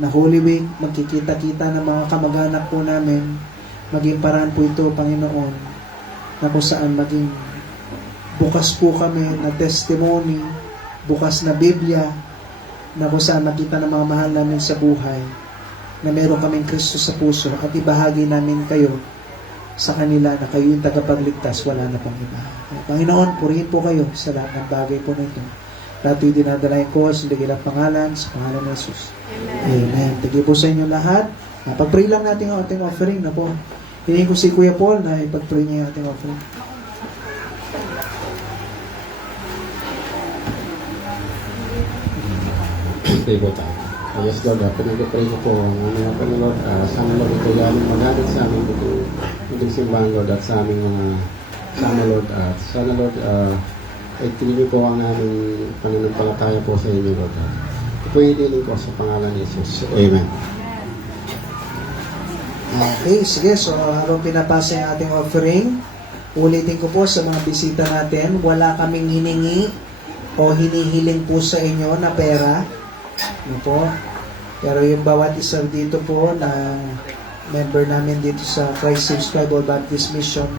na Holy Week, magkikita-kita ng mga kamag-anak po namin, maging paraan po ito, Panginoon, na kung saan maging bukas po kami na testimony, bukas na Biblia, na kung saan makita ng mga mahal namin sa buhay, na meron kaming Kristo sa puso at ibahagi namin kayo sa kanila na kayo yung tagapagligtas, wala na pang iba. Panginoon, purihin po kayo sa lahat ng bagay po nito. Lahat yung dinadalayan ko sa dakilang pangalan, sa pangalan ng Jesus. Amen. Thank you po sa inyo lahat. Pag-pray lang natin ang ating offering na po. Hingin ko si Kuya Paul na ipag-pray niya yung ating offering. Pray po tayo. Yes, Lord, pinag-pray ko po ang mga Panginoon, sana Lord, ito yan magalit sa aming itong simbahan, Lord, at sa aming mga sama, Lord, at sana, Lord, itinig po ang aming pananampalataya po sa inyo, Lord. Ito po iniling ko sa pangalan ni Jesus. Amen. Okay, sige. So, habang pinapasa yung ating offering, ulitin ko po sa mga bisita natin, wala kaming hiningi o hinihiling po sa inyo na pera. Ano po? Pero yung bawat isa dito po na member namin dito sa Christ Saves Bible Baptist Mission,